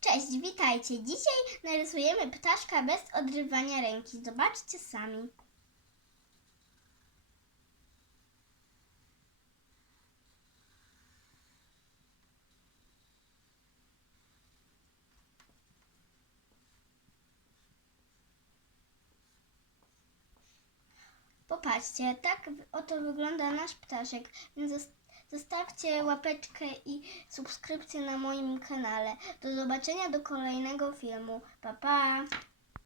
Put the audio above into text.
Cześć, witajcie. Dzisiaj narysujemy ptaszka bez odrywania ręki. Zobaczcie sami. Popatrzcie, tak oto wygląda nasz ptaszek, więc zostawcie łapeczkę i subskrypcję na moim kanale. Do zobaczenia do kolejnego filmu. Pa, pa!